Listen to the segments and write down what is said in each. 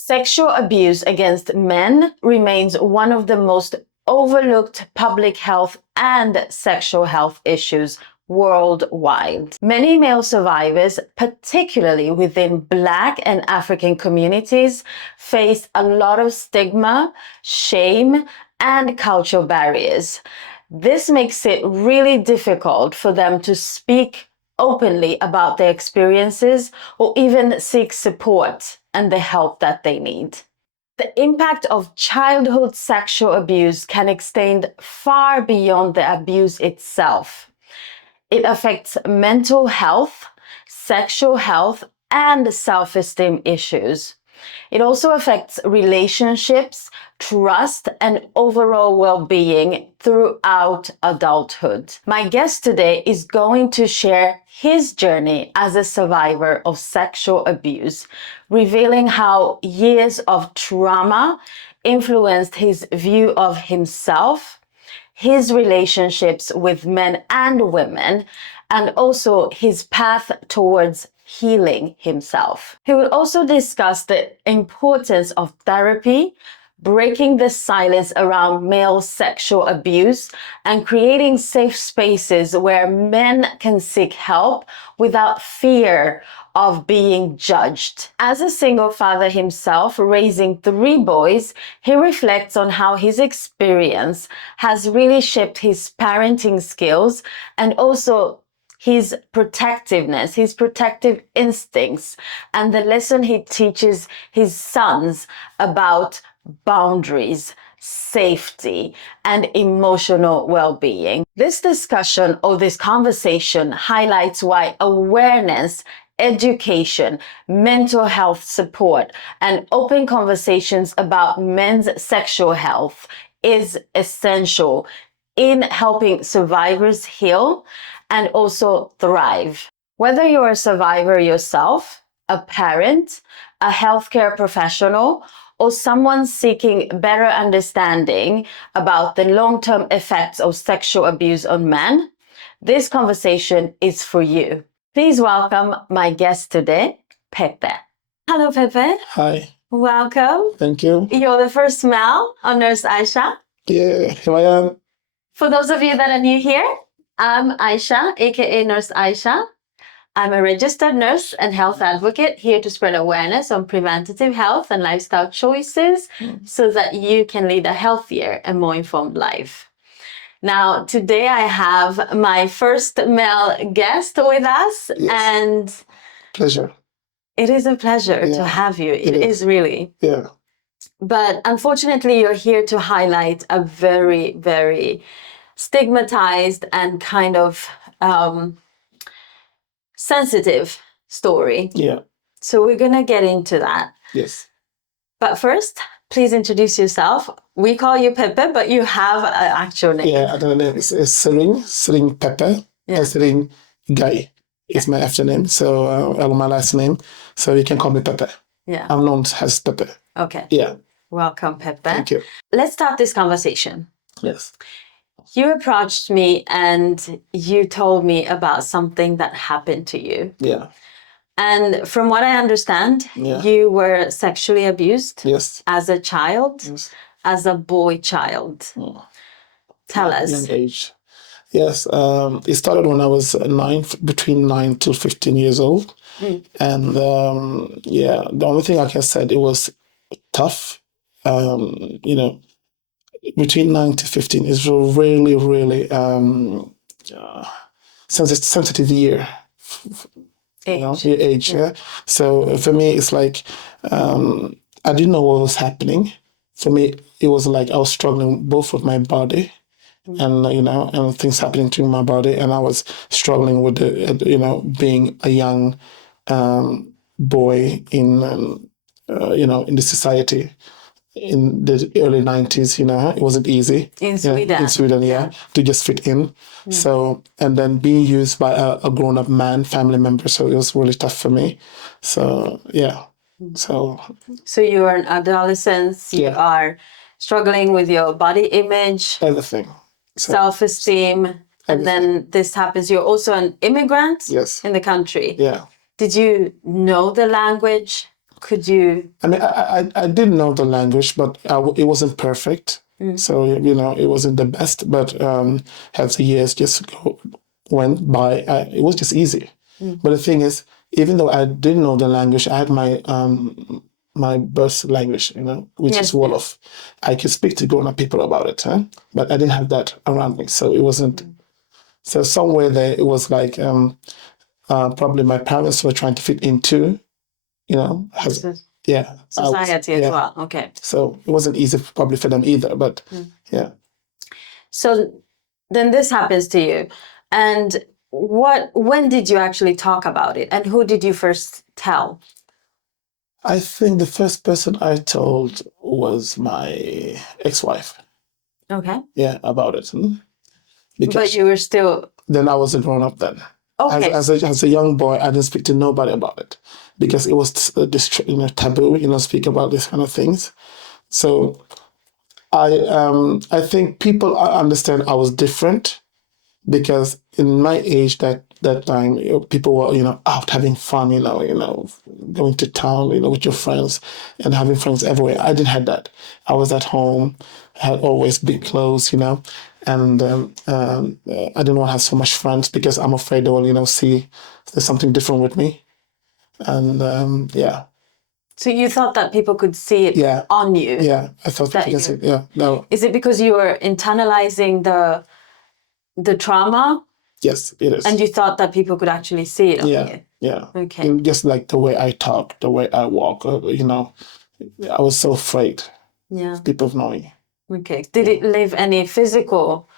Sexual abuse against men remains one of the most overlooked public health and sexual health issues worldwide. Many male survivors, particularly within Black and African communities, face a lot of stigma, shame, and cultural barriers. This makes it really difficult for them to speak openly about their experiences or even seek support and the help that they need. The impact of childhood sexual abuse can extend far beyond the abuse itself. It affects mental health, sexual health, and self-esteem issues. It also affects relationships, trust, and overall well-being throughout adulthood. My guest today is going to share his journey as a survivor of sexual abuse, revealing how years of trauma influenced his view of himself, his relationships with men and women, and also his path towards healing himself. He will also discuss the importance of therapy, breaking the silence around male sexual abuse, and creating safe spaces where men can seek help without fear of being judged. As a single father himself, raising 3 boys, he reflects on how his experience has really shaped his parenting skills and also his protectiveness, his protective instincts, and the lesson he teaches his sons about boundaries, safety, and emotional well-being. This discussion or this conversation highlights why awareness, education, mental health support, and open conversations about men's sexual health is essential in helping survivors heal and also thrive. Whether you're a survivor yourself, a parent, a healthcare professional, or someone seeking better understanding about the long-term effects of sexual abuse on men, this conversation is for you. Please welcome my guest today, Pepe. Hello, Pepe. Hi. Welcome. Thank you. You're the first male on Nurse Aisha. Yeah, here I am. For those of you that are new here, I'm Aisha, aka Nurse Aisha. I'm a registered nurse and health advocate here to spread awareness on preventative health and lifestyle choices so that you can lead a healthier and more informed life. Now, today I have my first male guest with us, Yes. and Pleasure. it is a pleasure to have you. It is really. Yeah. But unfortunately, you're here to highlight a very, very stigmatized and kind of sensitive story. Yeah. So we're going to get into that. Yes. But first, please introduce yourself. We call you Pepe, but you have an actual name. Yeah, I don't know. It's Sering Pepe. Yeah. Sering Guy is my after name. So, my last name. So you can call me Pepe. Yeah. I'm known as Pepe. Okay. Yeah. Welcome, Pepe. Thank you. Let's start this conversation. Yes. You approached me and you told me about something that happened to you. Yeah. And from what I understand, Yeah. you were sexually abused Yes. as a child, Yes. as a boy child. Tell us. Young age. Yes. It started when I was between 9 to 15 years old. And the only thing I can say, it was tough. Between 9 to 15 is a really, really sensitive year. Age. Yeah. So for me, it's like I didn't know what was happening. For me, it was like I was struggling both with my body and and things happening to my body, and I was struggling with being a young boy in in the society. In the early 90s, it wasn't easy. In Sweden. In Sweden, to just fit in. So, and then being used by a grown-up man, family member, so it was really tough for me. So, yeah. So you are an adolescent, you are struggling with your body image, everything. self-esteem, and then this happens. You're also an immigrant Yes. in the country. Yeah. Did you know the language? could you? I mean, I did know the language, but it wasn't perfect. So, you know, it wasn't the best. But as the years went by, it was just easy. But the thing is, even though I didn't know the language, I had my birth language, you know, which is Wolof. I could speak to grown-up people about it, huh? But I didn't have that around me. So it wasn't. So somewhere there, it was like probably my parents were trying to fit into, you know, Society as well. Okay. So it wasn't easy probably for them either, but yeah. So then this happens to you. And when did you actually talk about it? And who did you first tell? I think the first person I told was my ex-wife. Okay. Yeah, about it. Because but you were still... Then I was a grown-up then. Okay. As a young boy, I didn't speak to nobody about it because it was taboo, you know, speak about these kind of things. So I think people understand I was different because in my age that time, you know, people were, you know, out having fun, you know, going to town, you know, with your friends and having friends everywhere. I didn't have that. I was at home, had always big clothes, you know, and I didn't want to have so much friends because I'm afraid they will, you know, see there's something different with me. And yeah. So you thought that people could see it on you? Yeah, I thought people could see it. Yeah, no. Is it because you were internalizing the trauma? Yes, it is. And you thought that people could actually see it on you? Yeah. Okay. Just like the way I talk, the way I walk, you know, I was so afraid of people knowing. Okay. Did it leave any physical?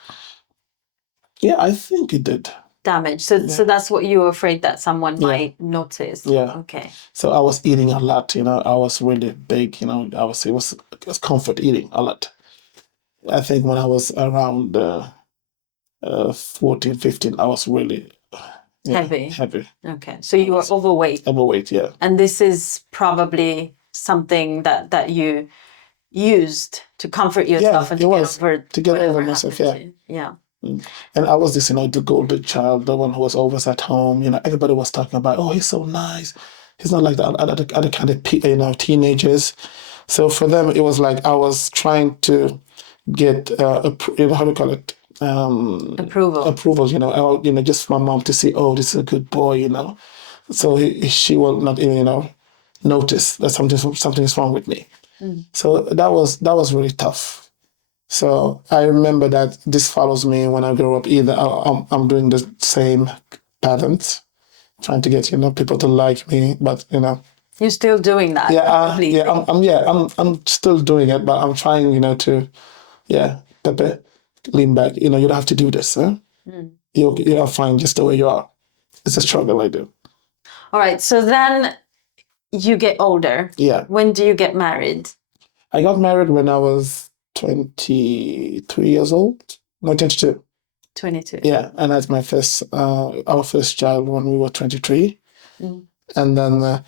Yeah, I think it did. Damage. So that's what you were afraid that someone might notice. Yeah. Okay. So I was eating a lot, you know, I was really big, you know, it was comfort eating a lot. I think when I was around 14, 15, I was really heavy. Okay. So you were overweight. Overweight, yeah. And this is probably something that you used to comfort yourself and to get over myself, yeah. And I was this, you know, the golden child, the one who was always at home. You know, everybody was talking about, oh, he's so nice. He's not like the other kind of, you know, teenagers. So for them, it was like I was trying to get, you know, how do you call it? Approval, you know, just for my mom to see, oh, this is a good boy, you know. So she will not even, you know, notice that something is wrong with me. So that was really tough. So I remember that this follows me when I grow up. Either I'm doing the same patterns, trying to get, you know, people to like me, but you know, you're still doing that. I'm still doing it, but I'm trying, you know, to Pepe, lean back. You know, you don't have to do this. Huh? You're fine just the way you are. It's a struggle I do. All right. So then you get older. Yeah. When do you get married? I got married when I was 23 years old. No, 22. 22. Yeah, and that's my first, our first child when we were 23. And then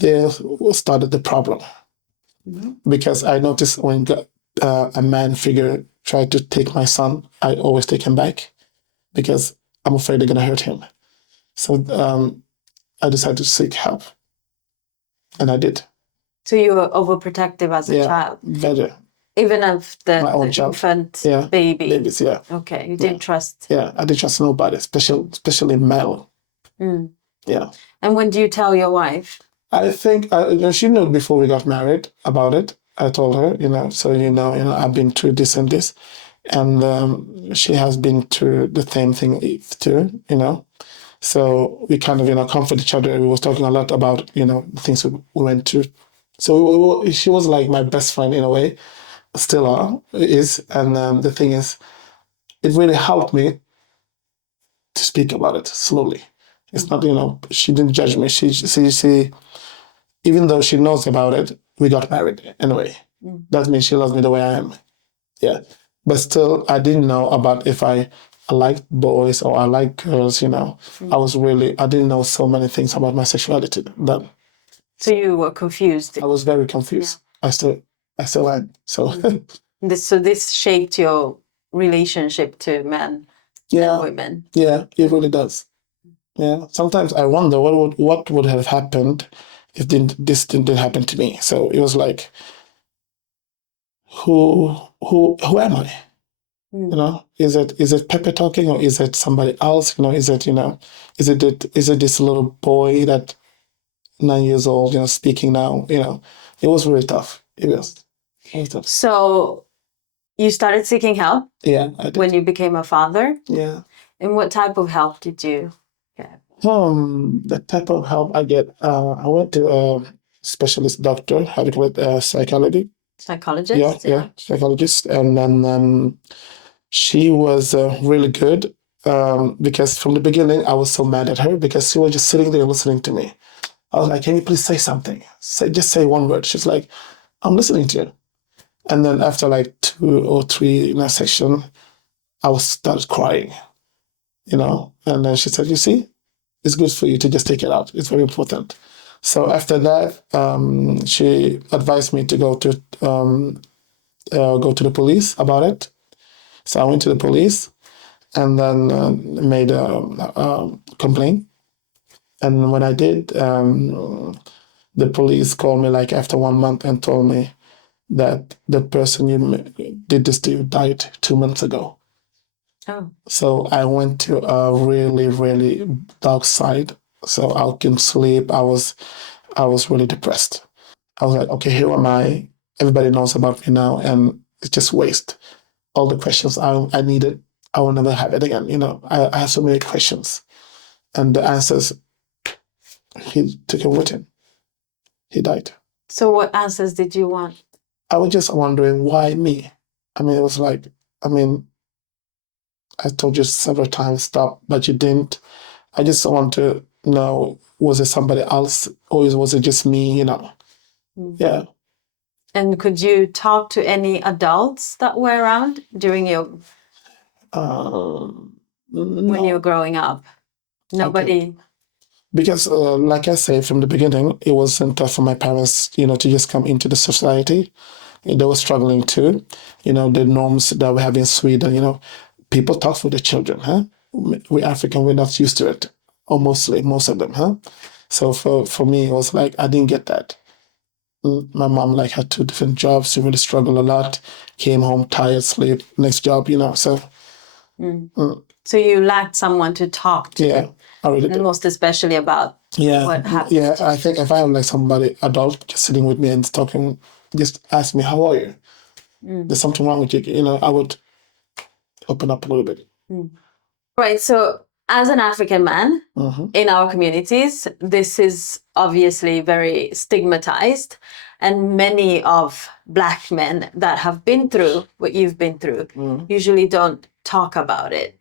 there started the problem. Because I noticed when a man figure tried to take my son, I always take him back because I'm afraid they're going to hurt him. So I decided to seek help. And I did. So you were overprotective as a child? Very. Even of the infant baby? Babies, yeah. Okay, you didn't trust? Yeah, I didn't trust nobody, especially male. Yeah. And when do you tell your wife? I think you know, she knew before we got married about it. I told her, you know, so you know, I've been through this and this, and she has been through the same thing too, you know. So we kind of, you know, comfort each other. We was talking a lot about, you know, the things we went through. So she was like my best friend in a way, still is. And the thing is, it really helped me to speak about it slowly. It's not, you know, she didn't judge me. She even though she knows about it, we got married anyway. That means she loves me the way I am. Yeah. But still, I didn't know about if I like boys or I like girls, you know. I didn't know so many things about my sexuality then. So you were confused? I was very confused. I still am. So this shaped your relationship to men and women? Yeah, it really does. Yeah. Sometimes I wonder what would have happened if this didn't happen to me. So it was like, who am I? You know, is it Pepe talking, or is it somebody else? You know, is it is it this little boy that 9 years old, speaking now? It was really tough. It was tough. So you started seeking help Yeah, I did. when you became a father? Yeah. And what type of help did you get? The type of help I get, I went to a specialist doctor, how do you call it, psychology? Psychologist? Yeah, psychologist. And then she was really good, because from the beginning, I was so mad at her because she was just sitting there listening to me. I was like, can you please say something? Just say one word. She's like, I'm listening to you. And then after like 2 or 3 in a session, I was started crying, and then she said, you see, it's good for you to just take it out. It's very important. So after that, she advised me to go to the police about it. So I went to the police and then made a complaint. And when I did, the police called me like after 1 month and told me that the person you did this to you died 2 months ago. Oh. So I went to a really, really dark side. So I couldn't sleep. I was really depressed. I was like, okay, here am I. Everybody knows about me now, and it's just waste. All the questions I needed, I will never have it again. I have so many questions, and the answers, he took it with him. He died. So what answers did you want? I was just wondering, why me? It was like, I told you several times, stop, but you didn't. I just want to know, was it somebody else, or was it just me? Yeah. And could you talk to any adults that were around during when you were growing up? Nobody. Okay. Because, like I say, from the beginning, it wasn't tough for my parents, to just come into the society. They were struggling too. The norms that we have in Sweden, people talk for the children, huh? We African, we're not used to it. Or mostly, most of them, huh? So for me, it was like, I didn't get that. My mom had 2 different jobs. She really struggled a lot. Came home tired, sleep, next job, so. So you lacked someone to talk to. Yeah, I really and did. most especially about what happened. Yeah, I think if I have somebody adult just sitting with me and talking, just ask me, how are you? There's something wrong with you. I would open up a little bit. Right. So as an African man in our communities, this is obviously very stigmatized. And many of Black men that have been through what you've been through usually don't talk about it.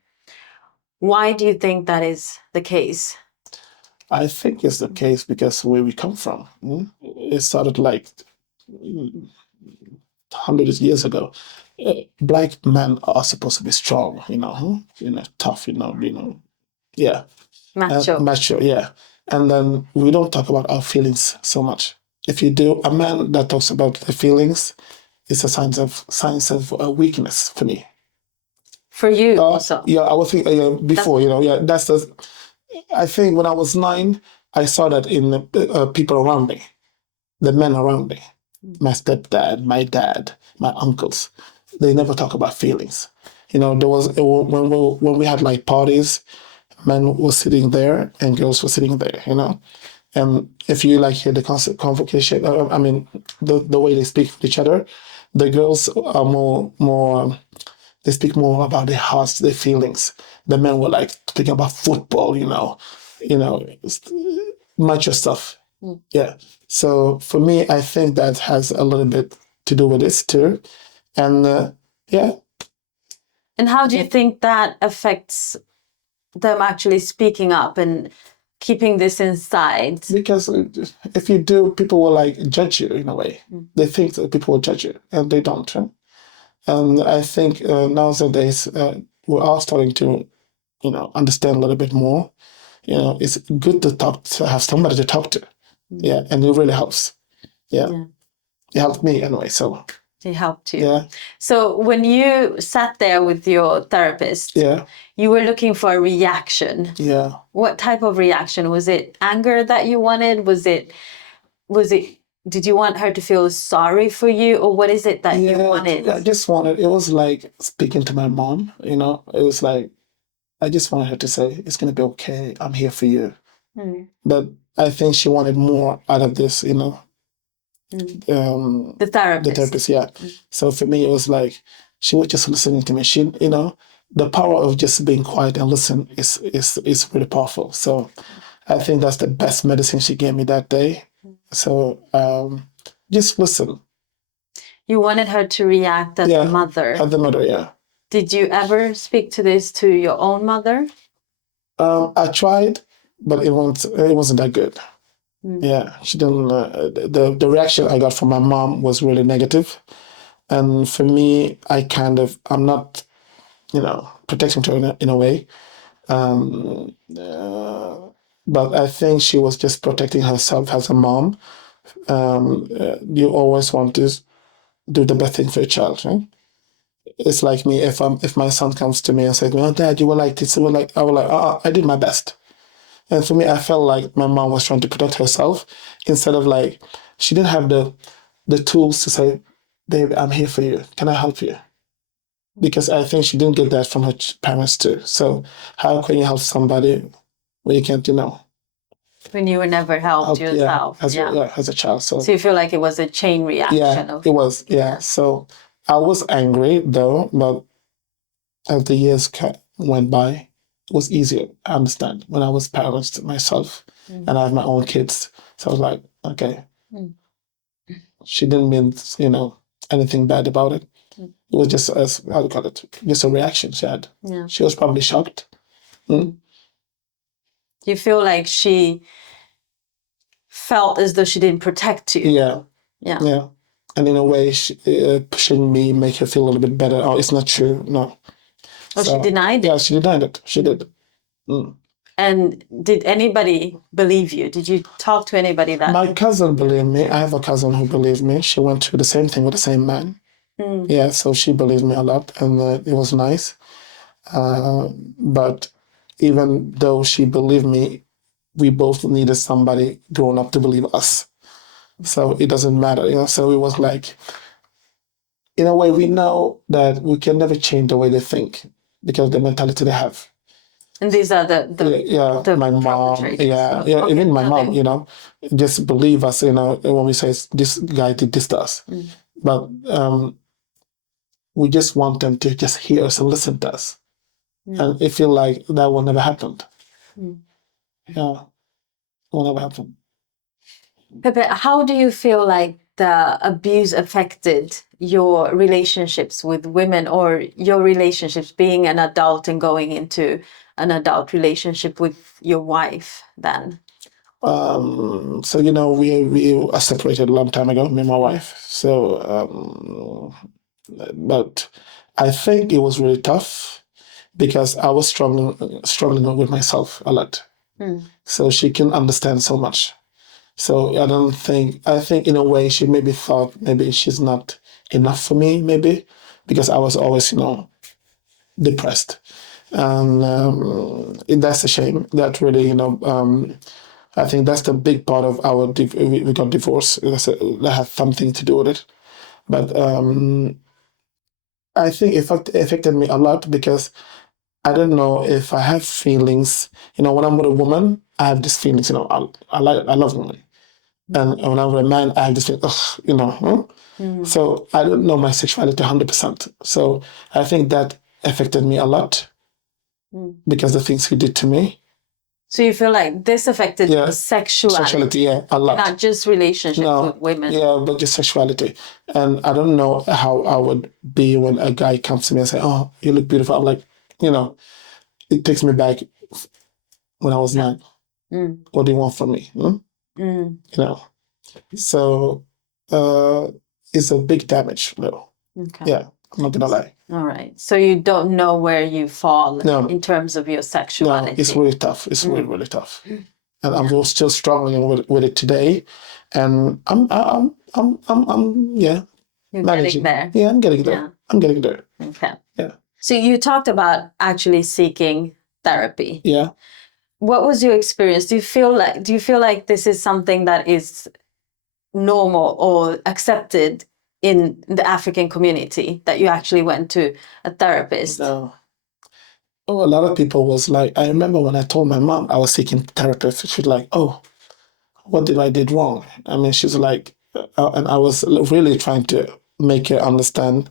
Why do you think that is the case? I think it's the case because where we come from, it started like hundreds of years ago. Black men are supposed to be strong, tough, yeah. Macho. Macho, yeah. And then we don't talk about our feelings so much. If you do, a man that talks about the feelings is a signs of weakness for me. For you also? Yeah, I was thinking before, that's I think when I was 9, I saw that in people around me, the men around me, my stepdad, my dad, my uncles. They never talk about feelings. There was when we had like parties, men were sitting there and girls were sitting there. And if you hear the constant convocation, the way they speak with each other, the girls are more. They speak more about their hearts, their feelings. The men were speaking about football, macho stuff. Yeah. So for me, I think that has a little bit to do with this too. And yeah. And how do you think that affects them actually speaking up and keeping this inside? Because if you do, people will judge you in a way. They think that people will judge you, and they don't. Huh? And I think nowadays we're all starting to, understand a little bit more. It's good to have somebody to talk to. Yeah, and it really helps. Yeah. It helped me anyway. So it helped you. Yeah. So when you sat there with your therapist, you were looking for a reaction. Yeah. What type of reaction? Was it anger that you wanted? Was it did you want her to feel sorry for you, or what is it that you wanted? I just wanted, it was like speaking to my mom, you know, it was like, I just wanted her to say, it's going to be okay. I'm here for you. But I think she wanted more out of this, you know. The therapist. The therapist, yeah. So for me, it was like, she was just listening to me. She, you know, the power of just being quiet and listen is really powerful. So I think that's the best medicine she gave me that day. So just listen. You wanted her to react as a mother. As the mother, yeah. Did you ever speak to this to your own mother? I tried, but it wasn't that good. Yeah, she didn't. The reaction I got from my mom was really negative, and for me, I'm not, you know, protecting her in a way, but I think she was just protecting herself as a mom. You always want to do the best thing for your child, right? It's like me, if my son comes to me and says, "Oh, Dad, you were like this," I was like, I did my best. And for me, I felt like my mom was trying to protect herself instead of like, she didn't have the tools to say, "Babe, I'm here for you. Can I help you?" Because I think she didn't get that from her parents too. So how can you help somebody when you can't, you know? When you were never helped yourself. As a child. So you feel like it was a chain reaction? Yeah, it was. Yeah. So I was angry though, but as the years went by, it was easier. I understand when I was parents myself and I have my own kids. So I was like, okay, she didn't mean, you know, anything bad about it. It was just, how do you call it? Just a reaction she had. Yeah. She was probably shocked. You feel like she felt as though she didn't protect you? Yeah. And in a way, pushing me, make her feel a little bit better. Oh, it's not true. No. Oh, so, she denied it? Yeah, she denied it. She did. And did anybody believe you? Did you talk to anybody that... My cousin believed me. I have a cousin who believed me. She went through the same thing with the same man. Yeah, so she believed me a lot, and it was nice. But even though she believed me, we both needed somebody grown up to believe us. So it doesn't matter, you know. So it was like, in a way, we know that we can never change the way they think because the mentality they have. And these are the my mom, even my mom, you know, just believe us, you know, when we say this guy did this to us. But we just want them to just hear us and listen to us. And I feel like that will never happen. Yeah, it will never happen. Pepe, how do you feel like the abuse affected your relationships with women, or your relationships being an adult and going into an adult relationship with your wife then? So, you know, we are separated a long time ago, me and my wife. So, but I think it was really tough because I was struggling with myself a lot. So she can understand so much. So I think in a way she maybe thought maybe she's not enough for me, maybe, because I was always, you know, depressed. And that's a shame. That really, you know, I think that's the big part of our, we got divorced. That has something to do with it. But I think it affected me a lot because I don't know if I have feelings. You know, when I'm with a woman, I have these feelings. You know, I love women, and when I'm with a man, I have this feeling. You know. So I don't know my sexuality 100%. So I think that affected me a lot because the things he did to me. So you feel like this affected sexuality, a lot. Not just relationships with women. Yeah, but just sexuality. And I don't know how I would be when a guy comes to me and say, "Oh, you look beautiful." I'm like, you know, it takes me back when I was 9. What do you want from me? You know, so it's a big damage, though. Okay. Yeah, I'm not gonna lie. All right. So you don't know where you fall in terms of your sexuality. No, it's really tough. It's really, really tough, and I'm still struggling with it today. And I'm You're managing. getting there. Yeah, I'm getting there. Yeah. I'm getting there. Okay. Yeah. So you talked about actually seeking therapy. Yeah. What was your experience? Do you feel like this is something that is normal or accepted in the African community that you actually went to a therapist? No. Oh, a lot of people was like, I remember when I told my mom I was seeking therapist, she's like, oh, what did I did wrong? I mean, she's like, and I was really trying to make her understand,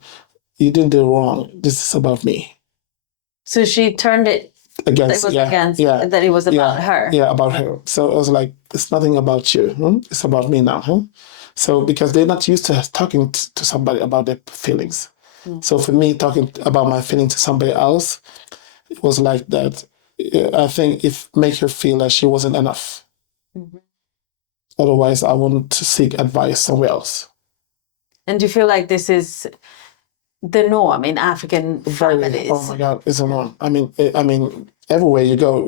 you didn't do wrong. This is about me. So she turned it Against, that it was about her. Yeah, about her. So I was like, it's nothing about you. It's about me now. So because they're not used to talking to somebody about their feelings. So for me, talking about my feelings to somebody else, it was like that. I think it make her feel that she wasn't enough. Otherwise, I want to seek advice somewhere else. And do you feel like this is the norm in African families? Oh my God, it's a norm. I mean, everywhere you go,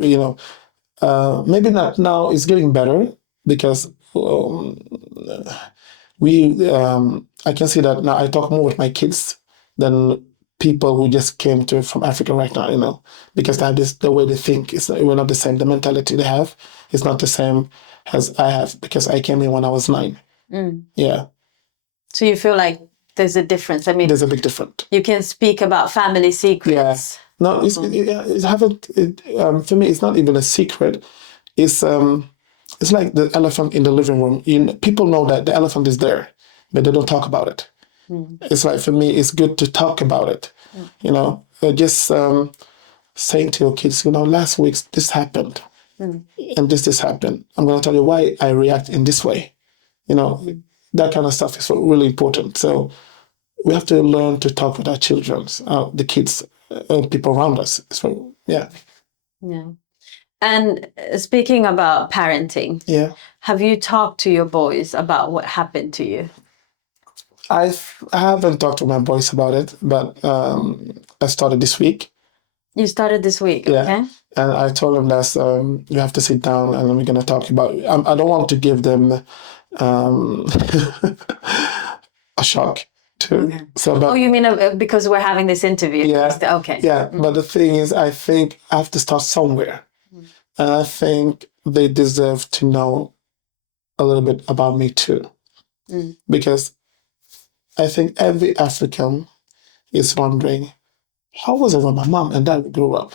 maybe not now. It's getting better because I can see that now. I talk more with my kids than people who just came from Africa right now. Because they have the way they think. We're not the same. The mentality they have is not the same as I have because I came in when I was 9. Yeah. So you feel like there's a difference? I mean, there's a big difference. You can speak about family secrets. Yeah. No, for me, it's not even a secret. It's like the elephant in the living room. People know that the elephant is there, but they don't talk about it. It's like, for me, it's good to talk about it. Just saying to your kids, last week this happened, and this happened. I'm going to tell you why I react in this way. That kind of stuff is really important. So we have to learn to talk with our children, the kids, people around us. So, yeah. And speaking about parenting, have you talked to your boys about what happened to you? I haven't talked to my boys about it, but I started this week. You started this week, okay? And I told them that we have to sit down and we're going to talk about it. I don't want to give them a shock. You mean because we're having this interview? Yeah. Okay. Yeah, but the thing is, I think I have to start somewhere. And I think they deserve to know a little bit about me too. Because I think every African is wondering, how was it when my mom and dad grew up?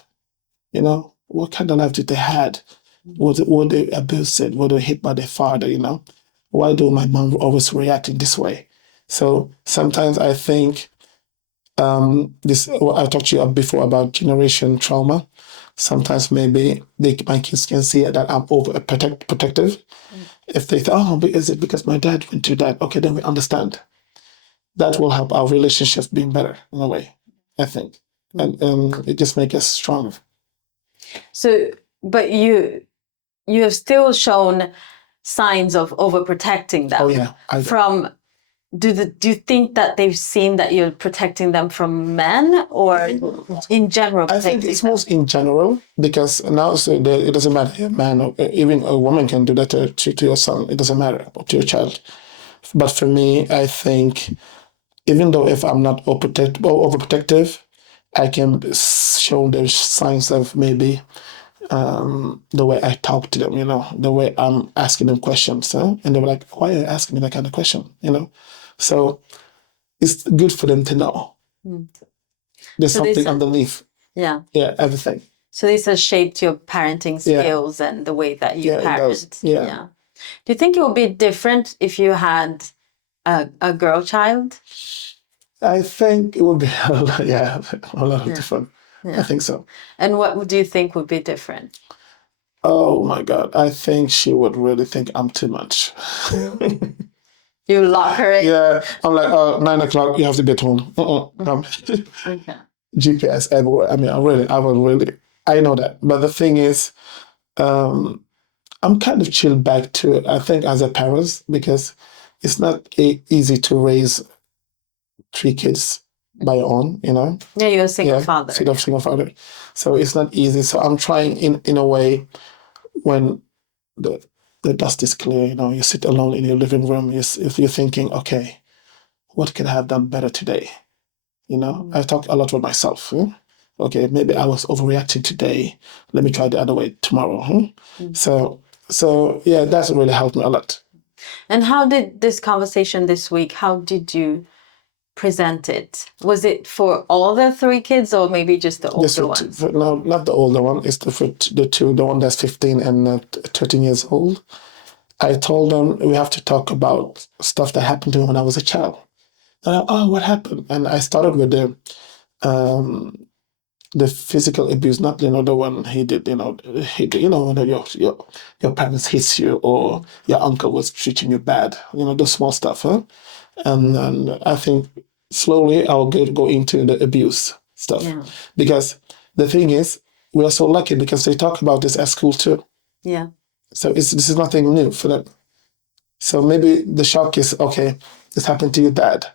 What kind of life did they had? Were they abused? Were they hit by their father? Why do my mom always react in this way? So sometimes I think I talked to you before about generation trauma. Sometimes maybe my kids can see that I'm protective. If they think, is it because my dad went through that? Okay, then we understand. That will help our relationships being better in a way, I think. And it just makes us stronger. So, but you have still shown signs of overprotecting them. Oh yeah. Do you think that they've seen that you're protecting them from men, or in general? I think it's most in general, because now it doesn't matter. A man or even a woman can do that to your son. It doesn't matter, or to your child. But for me, I think even though if I'm not overprotective, I can show there's signs of maybe the way I talk to them, the way I'm asking them questions. And they were like, why are you asking me that kind of question? So it's good for them to know. There's something underneath. Yeah. Yeah, everything. So this has shaped your parenting skills and the way that you parent. Yeah. Do you think it would be different if you had a girl child? I think it would be a lot of different. I think so. And what do you think would be different? Oh my God. I think she would really think I'm too much. You lock her in? Yeah. I'm like, 9 o'clock, you have to be at home. Okay. GPS everywhere. I mean, I know that. But the thing is, I'm kind of chilled back to it, I think, as a parent, because it's not easy to raise 3 kids by your own, Yeah, you're a single father. Single father. So it's not easy. So I'm trying in a way, when the dust is clear, you sit alone in your living room, if you're thinking, okay, what could I have done better today? I talk a lot with myself. Okay, maybe I was overreacting today. Let me try the other way tomorrow. So yeah, that's really helped me a lot. And how did this conversation this week, how did you present it? Was it for all the 3 kids or maybe just the older ones? No, not the older one. It's for the 2, the one that's 15 and 13 years old. I told them we have to talk about stuff that happened to me when I was a child. And what happened? And I started with the physical abuse, not the one he did. When your parents hits you or your uncle was treating you bad. The small stuff, huh? And I think slowly I'll go into the abuse stuff. Yeah. Because the thing is, we are so lucky because they talk about this at school too. Yeah. So this is nothing new for them. So maybe the shock is, okay, this happened to your dad.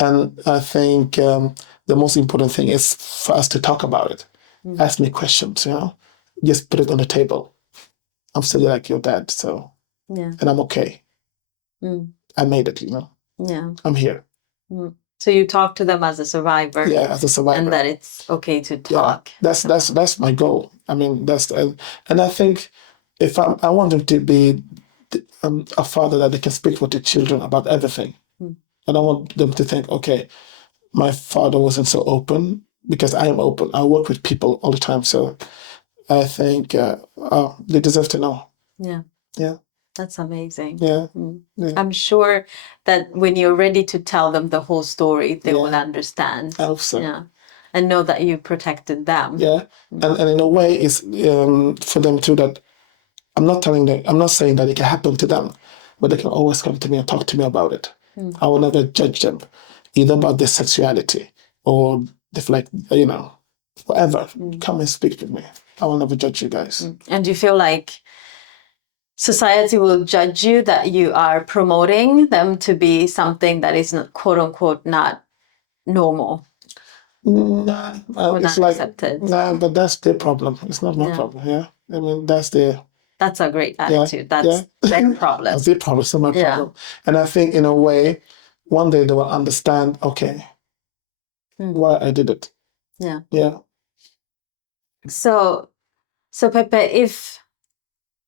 And I think the most important thing is for us to talk about it. Ask me questions, just put it on the table. I'm still like your dad, so, and I'm okay. I made it, Yeah. I'm here. So you talk to them as a survivor. Yeah, as a survivor. And that it's okay to talk. Yeah, that's my goal. I mean, and I think if I want them to be a father that they can speak with the children about everything. I don't want them to think, okay, my father wasn't so open, because I am open. I work with people all the time. So I think they deserve to know. Yeah. Yeah. That's amazing. Yeah. I'm sure that when you're ready to tell them the whole story, they will understand. I hope so. Yeah. And know that you protected them. Yeah. And in a way, it's for them too that I'm not saying that it can happen to them, but they can always come to me and talk to me about it. I will never judge them, either about their sexuality or if whatever. Come and speak to me. I will never judge you guys. And do you feel like society will judge you that you are promoting them to be something that is not, quote unquote, not normal? Nah, it's like accepted. But that's their problem. It's not my problem. Yeah, I mean that's a great attitude. That's their problem. That's their problem. It's not my problem. And I think in a way, one day they will understand. Okay, why I did it. Yeah. Yeah. So Pepe, if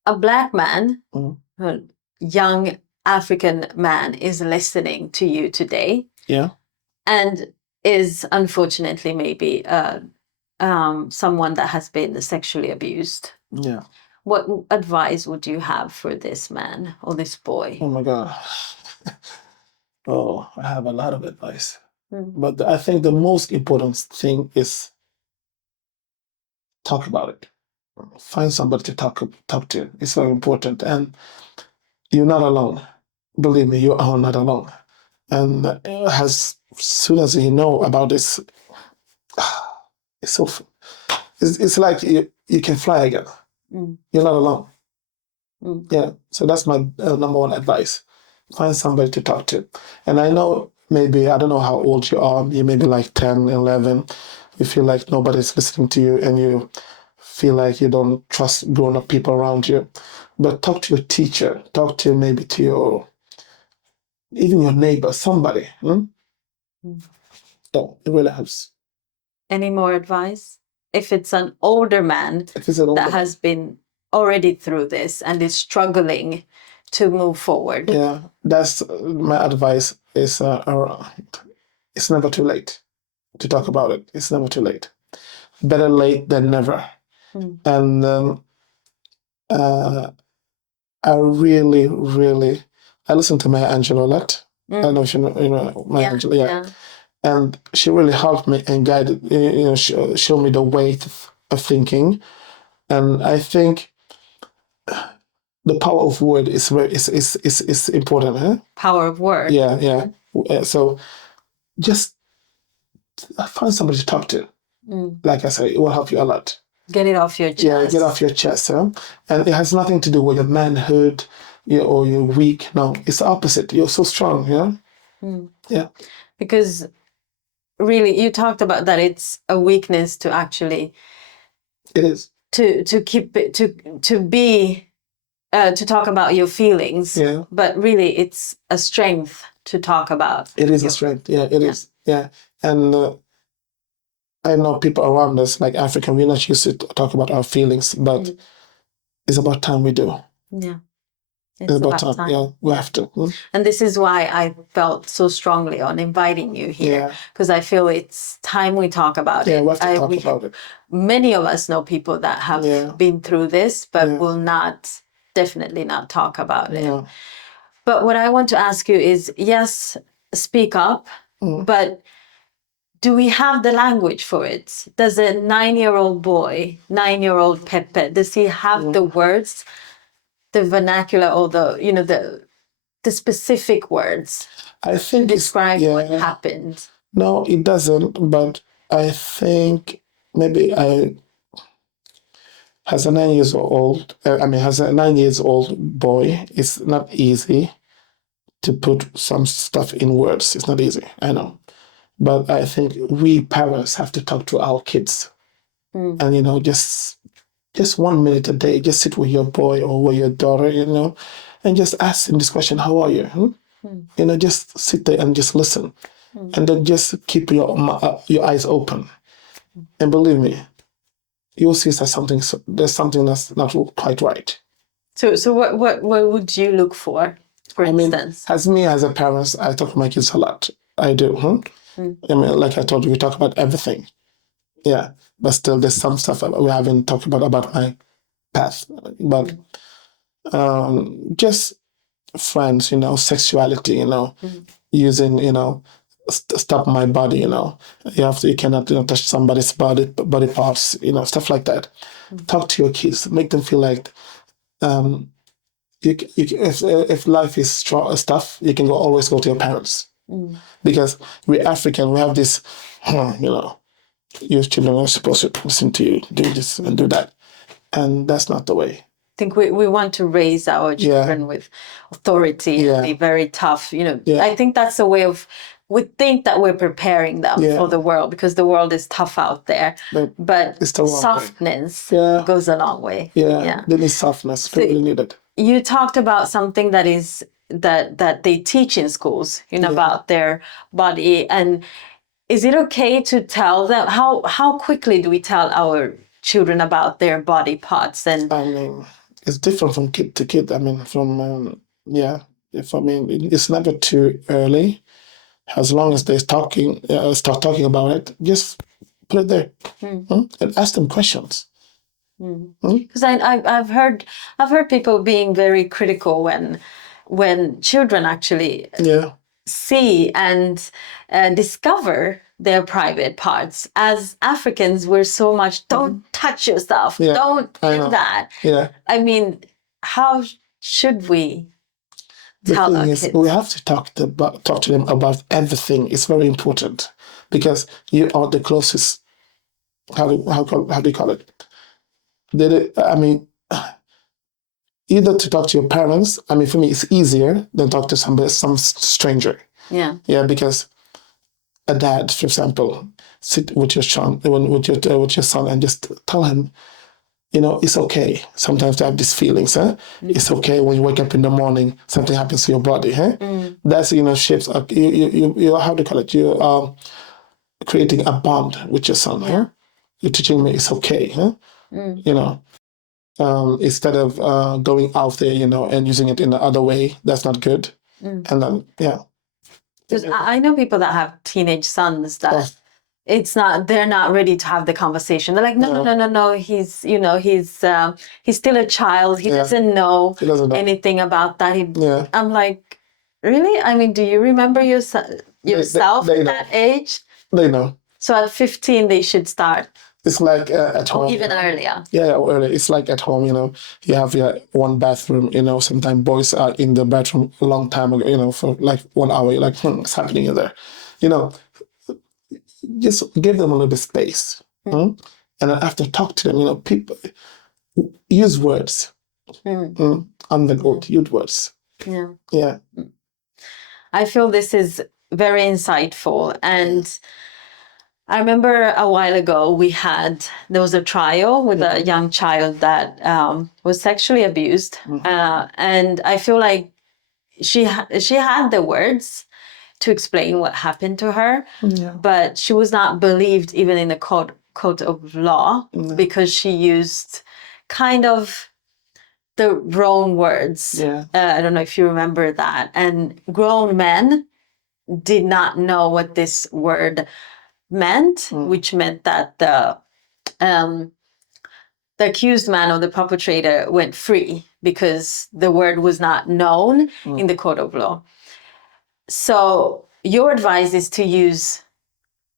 a Black man, a young African man, is listening to you today, and is unfortunately maybe someone that has been sexually abused, what advice would you have for this man or this boy? Oh my God. I have a lot of advice. But I think the most important thing is talk about it. Find somebody to talk to. It's very important. And you're not alone. Believe me, you are not alone. And as soon as you know about this, it's like you can fly again. You're not alone. Yeah. So that's my number one advice. Find somebody to talk to. And I know maybe, I don't know how old you are, you may be like 10, 11. You feel like nobody's listening to you and you feel like you don't trust grown-up people around you. But talk to your teacher. Talk to maybe to even your neighbor, somebody. Yeah, it really helps. Any more advice? If it's an older man that has been already through this and is struggling to move forward. Yeah, that's my advice is it's never too late to talk about it. It's never too late. Better late than never. And I really, really, I listen to Maya Angelou a lot. I don't know if you know Maya Angelou. Yeah. And she really helped me and guided, showed me the way of thinking. And I think the power of word is important. Huh? Power of word. Yeah. So just find somebody to talk to. Like I said, it will help you a lot. Get it off your chest. Yeah, get off your chest. Huh? And it has nothing to do with your manhood or you're weak. No, it's the opposite. You're so strong. Yeah. Because really, you talked about that it's a weakness to actually. It is. To keep it, to be, to talk about your feelings. Yeah. But really, it's a strength to talk about. It is a strength. Yeah, it is. Yeah. And I know people around us, like African, we're not used to talk about our feelings, but it's about time we do. Yeah. It's about time. Yeah, we have to. And this is why I felt so strongly on inviting you here, because I feel it's time we talk about it. Yeah, we have to talk about it. Many of us know people that have been through this, but will definitely not talk about it. But what I want to ask you is, yes, speak up, but do we have the language for it? Does a 9-year-old boy, 9-year-old Pepe, does he have the words, the vernacular, or the specific words I think to describe what happened? No, it doesn't. But I think maybe as a 9 years old, as a 9 years old boy, it's not easy to put some stuff in words. It's not easy, I know. But I think we parents have to talk to our kids, and just 1 minute a day, just sit with your boy or with your daughter, and just ask him this question: "How are you?" Just sit there and just listen, and then just keep your eyes open, and believe me, you'll see that there's something that's not quite right. So what would you look for instance? As a parent, I talk to my kids a lot. I do. Like I told you, we talk about everything. Yeah, but still, there's some stuff we haven't talked about my path. But just friends, sexuality, using, stop my body, you cannot touch somebody's body parts, stuff like that. Talk to your kids, make them feel like if life is tough, you can always go to your parents. Because we're African, we have this, your children are supposed to listen to you, do this and do that. And that's not the way. I think we want to raise our children with authority and be very tough. I think that's a way of, we think that we're preparing them for the world, because the world is tough out there. But softness goes a long way. There is softness, really needed. You talked about something that they teach in schools, about their body. And is it okay to tell them, how quickly do we tell our children about their body parts? And it's different from kid to kid. It's never too early. As long as they start talking about it, just put it there and ask them questions. Because I've heard people being very critical when children actually see and discover their private parts. As Africans, we're so much, don't touch your stuff, don't do that. How should we tell our kids? We have to talk to them about everything. It's very important, because you are the closest. How do you call it? Either to talk to your parents. For me, it's easier than talk to some stranger. Because a dad, for example, sit with your son, and just tell him, it's okay sometimes to have these feelings. It's okay when you wake up in the morning, something happens to your body. That's shapes up. You how do you call it? You are creating a bond with your son. You're teaching me it's okay. Instead of going out there, and using it in the other way, that's not good. And then because I know people that have teenage sons that they're not ready to have the conversation. They're like, no, he's still a child. He doesn't know anything about that. I'm like, really? Do you remember yourself at that age? They know. So at 15, they should start. It's like at home. Even earlier. Yeah, earlier. It's like at home, you have one bathroom, sometimes boys are in the bathroom a long time ago, for like 1 hour. You're like, what's happening in there? Just give them a little bit of space. And then after talk to them, people use words. Use words. Yeah. I feel this is very insightful. And I remember a while ago there was a trial with a young child that was sexually abused. And I feel like she had the words to explain what happened to her, but she was not believed even in the court of law, because she used kind of the wrong words. Yeah. I don't know if you remember that. And grown men did not know what this word meant, which meant that the accused man or the perpetrator went free because the word was not known in the court of law. So your advice is to use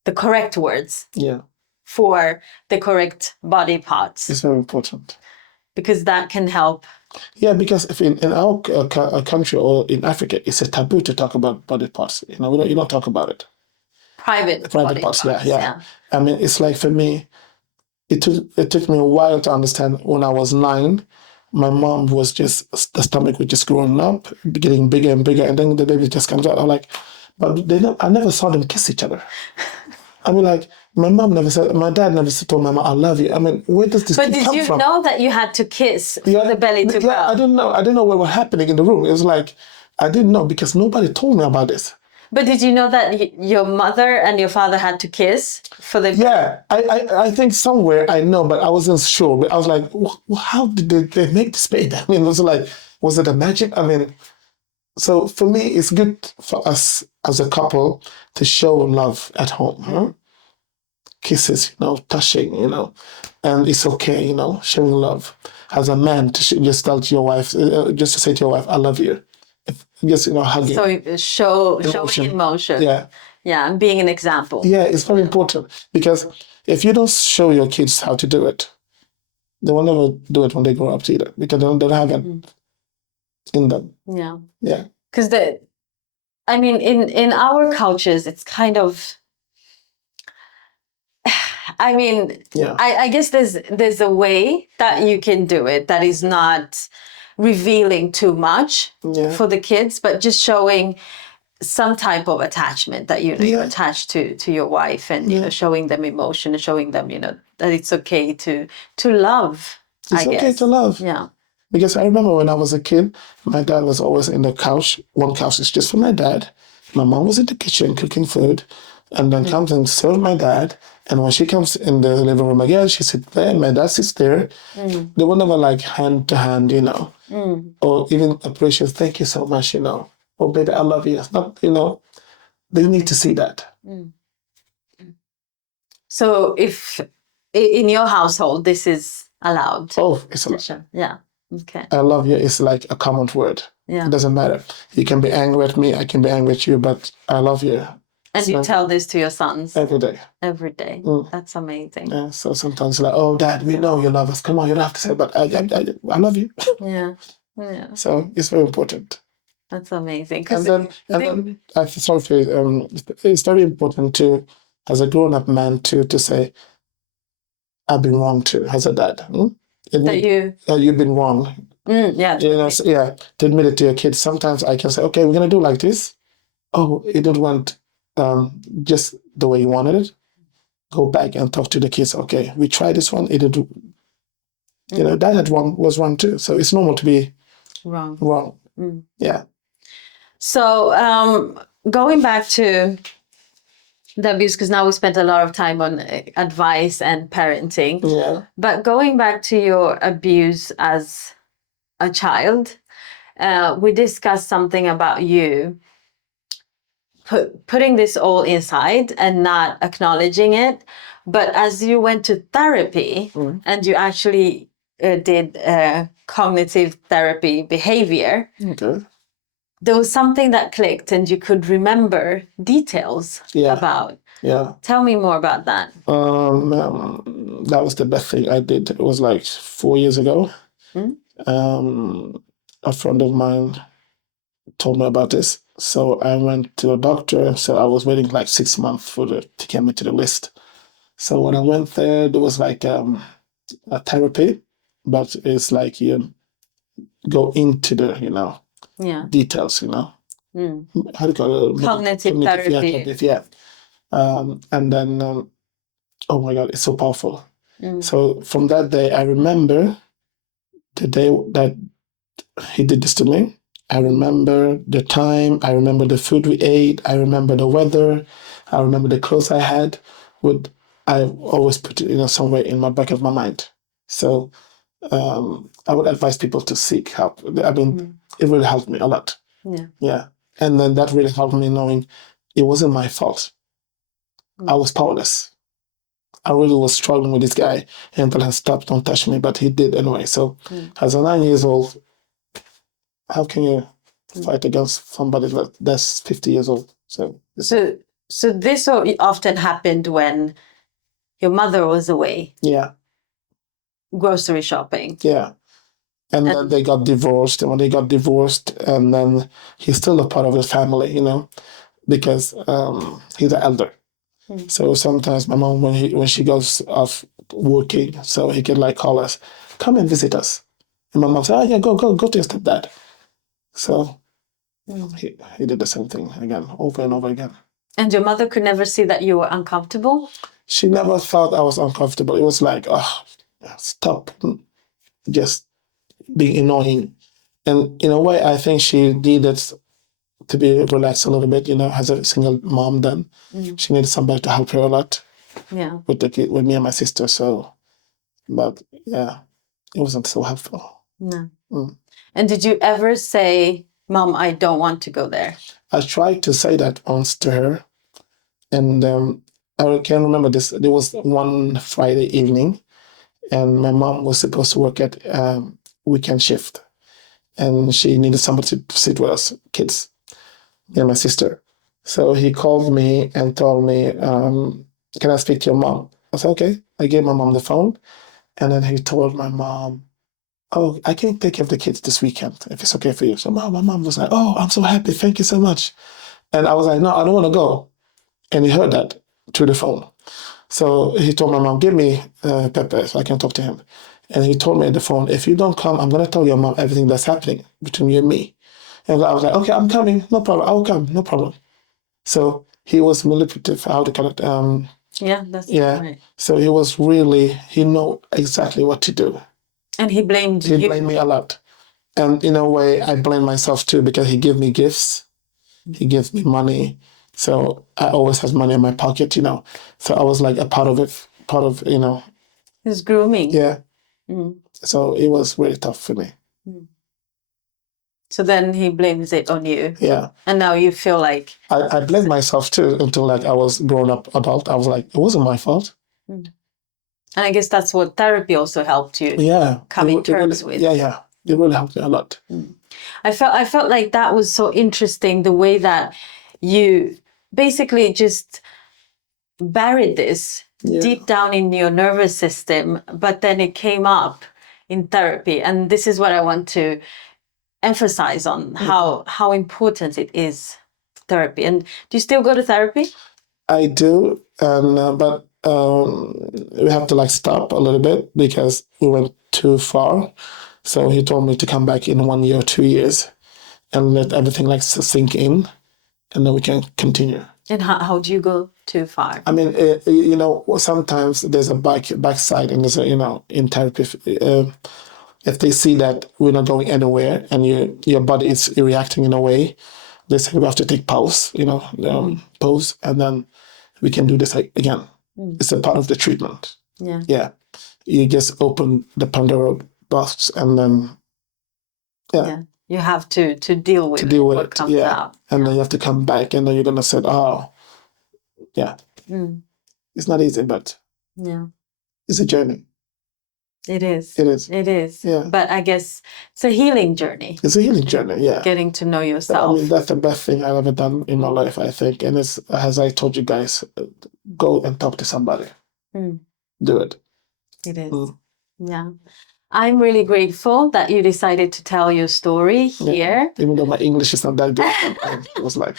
the correct words Yeah. for the correct body parts, It's very important. because that can help. Yeah, because if in our country or in Africa, it's a taboo to talk about body parts. You know, you don't talk about it. Private Private parts, yeah. I mean, it's like for me, it took me a while to understand. When I was 9, my mom was just, the stomach was just growing up, getting bigger and bigger, and then the baby just comes out. I'm like, but I never saw them kiss each other. I mean, like, my mom never said, my dad never told my mom, I love you. I mean, where does this come from? But did you know that you had to kiss for the belly to grow? I didn't know. I didn't know what was happening in the room. It was like, I didn't know because nobody told me about this. But did you know that your mother and your father had to kiss for the... Yeah, I think somewhere I know, but I wasn't sure. But I was like, how did they make this baby? I mean, it was like, was it a magic? I mean, so for me, it's good for us as a couple to show love at home. Huh? Kisses, touching, and it's okay, showing love. As a man, to just tell to your wife, just to say to your wife, I love you. Just, hugging. So showing emotion. Yeah. Yeah, and being an example. Yeah, it's very important, because if you don't show your kids how to do it, they will never do it when they grow up either, because they don't have it in them. Yeah. Yeah. Because in our cultures, it's kind of... I mean, Yeah. I guess there's a way that you can do it that is not revealing too much for the kids, but just showing some type of attachment that you're attached to your wife, and showing them emotion, and showing them that it's okay to love. It's okay to love. Yeah. Because I remember when I was a kid, my dad was always in the couch. One couch is just for my dad. My mom was in the kitchen cooking food, and then comes and serves my dad. And when she comes in the living room again, she sits there, and my dad sits there. They were never like hand to hand, or even appreciate, thank you so much, oh baby, I love you. It's not, they need to see that. So if in your household this is allowed? Oh, it's allowed. Yeah. Okay. I love you is like a common word. Yeah. It doesn't matter. You can be angry at me, I can be angry at you, but I love you. And you tell this to your sons? Every day. Every day. That's amazing. Yeah, so sometimes like, oh, Dad, we know you love us. Come on, you don't have to say it, but I love you. Yeah. Yeah. So it's very important. That's amazing. And then sorry for you, it's very important to, as a grown-up man, to say, I've been wrong too, as a dad. You've been wrong. Yeah. To admit it to your kids. Sometimes I can say, okay, we're gonna do like this. Oh, you don't want just the way you wanted it. Go back and talk to the kids. Okay, we tried this one. It didn't. That was wrong too. So it's normal to be wrong. Yeah. So going back to the abuse, because now we spent a lot of time on advice and parenting. Yeah. But going back to your abuse as a child, we discussed something about you putting this all inside and not acknowledging it. But as you went to therapy and you actually did cognitive therapy behavior, there was something that clicked and you could remember details about. Yeah. Tell me more about that. That was the best thing I did. It was like 4 years ago. A friend of mine told me about this. So I went to a doctor. So I was waiting like 6 months to get me to the list. So when I went there was like a therapy, but it's like you go into the, details, How do you call it? Cognitive therapy. Yeah. And then, oh my God, it's so powerful. So from that day, I remember the day that he did this to me. I remember the time. I remember the food we ate. I remember the weather. I remember the clothes I had. I always put it, somewhere in my back of my mind. So I would advise people to seek help. I mean, it really helped me a lot. Yeah. Yeah. And then that really helped me knowing it wasn't my fault. I was powerless. I really was struggling with this guy and told him, stop, don't touch me, but he did anyway. So as a 9 years old, how can you fight against somebody that's 50 years old? So this often happened when your mother was away. Yeah. Grocery shopping. Yeah. And then they got divorced. And when they got divorced, and then he's still a part of the family, you know, because he's the elder. So sometimes my mom, when she goes off working, so he can like call us, come and visit us. And my mom said, oh yeah, go to your stepdad. So he did the same thing again, over and over again. And your mother could never see that you were uncomfortable? She never thought I was uncomfortable. It was like, oh, stop just being annoying. And in a way, I think she needed to be relaxed a little bit, you know, as a single mom then. She needed somebody to help her a lot. Yeah. With the kid, with me and my sister. So, but yeah, it wasn't so helpful. No. And did you ever say, Mom, I don't want to go there? I tried to say that once to her. And I can remember this. There was one Friday evening, and my mom was supposed to work at weekend shift. And she needed somebody to sit with us, kids, me and my sister. So he called me and told me, can I speak to your mom? I said, okay. I gave my mom the phone. And then he told my mom, oh, I can take care of the kids this weekend, if it's okay for you. So my mom was like, oh, I'm so happy. Thank you so much. And I was like, no, I don't want to go. And he heard that through the phone. So he told my mom, give me Pepe so I can talk to him. And he told me on the phone, if you don't come, I'm going to tell your mom everything that's happening between you and me. And I was like, okay, I'm coming. No problem. I'll come. No problem. So he was manipulative. How to call it? Yeah, that's right. So he was really, he knew exactly what to do. And he blamed you? He blamed me a lot. And in a way, I blame myself too, because he gave me gifts. He gives me money. So I always have money in my pocket, you know. So I was like a part of it, you know. His grooming. Yeah. So it was really tough for me. So then he blames it on you. Yeah. And now you feel like... I blamed myself too until like I was grown up adult. I was like, it wasn't my fault. And I guess that's what therapy also helped you come in terms with. Yeah. It really helped me a lot. I felt like that was so interesting, the way that you basically just buried this deep down in your nervous system, but then it came up in therapy. And this is what I want to emphasize on, how important it is, therapy. And do you still go to therapy? I do, but we have to like stop a little bit because we went too far. So he told me to come back in 1 year or 2 years and let everything like sink in, and then we can continue. And how do you go too far? I mean, you know, sometimes there's a backside, and there's a, you know, in therapy, if they see that we're not going anywhere and your body is reacting in a way, they say we have to take pause, you know, pause, and then we can do this again. It's a part of the treatment. Yeah. You just open the Pandora box, and then you have to deal with what comes out. And then you have to come back, and then you're gonna say, oh, yeah. It's not easy, but it's a journey. It is. It is. Yeah. But I guess it's a healing journey. It's a healing journey, yeah. Getting to know yourself. I mean, that's the best thing I've ever done in my life, I think. And it's, as I told you guys, go and talk to somebody. Do it. It is. Yeah. I'm really grateful that you decided to tell your story here. Even though my English is not that good, I was like...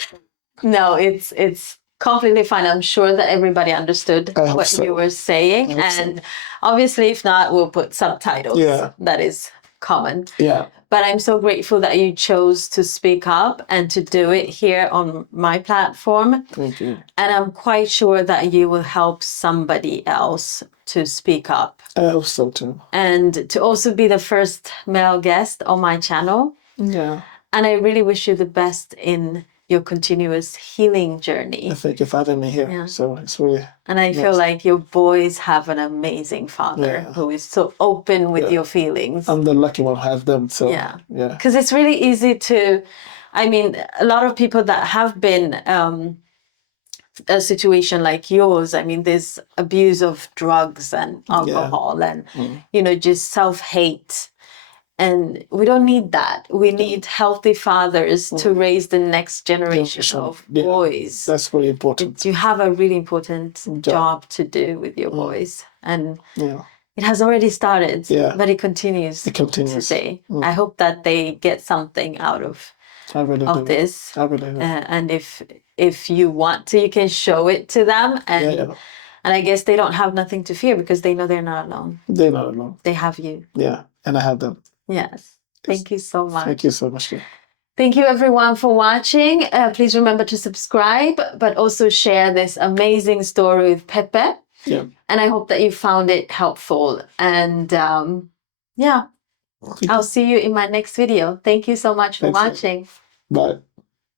No, it's completely fine. I'm sure that everybody understood what you were saying. And obviously, if not, we'll put subtitles. Yeah. That is common. Yeah. But I'm so grateful that you chose to speak up and to do it here on my platform. Thank you. And I'm quite sure that you will help somebody else to speak up. I hope so too. And to also be the first male guest on my channel. Yeah. And I really wish you the best in your continuous healing journey. Thank you for having me here. Yeah. So it's really. And I feel like your boys have an amazing father who is so open with your feelings. I'm the lucky one who has them. So yeah. Because it's really easy to, I mean, a lot of people that have been a situation like yours, I mean, there's abuse of drugs and alcohol and, you know, just self-hate. And we don't need that. We need healthy fathers to raise the next generation of boys. That's very important. You have a really important job to do with your boys. And it has already started, but it continues today. I hope that they get something out of this. I really do. And if you want to, you can show it to them. And I guess they don't have nothing to fear because they know they're not alone. They're not alone. They have you. Yeah, and I have them. Yes. Thank you so much. Thank you so much. Thank you everyone for watching. Please remember to subscribe, but also share this amazing story with Pepe. Yeah. And I hope that you found it helpful. And I'll see you in my next video. Thank you so much for watching. Bye.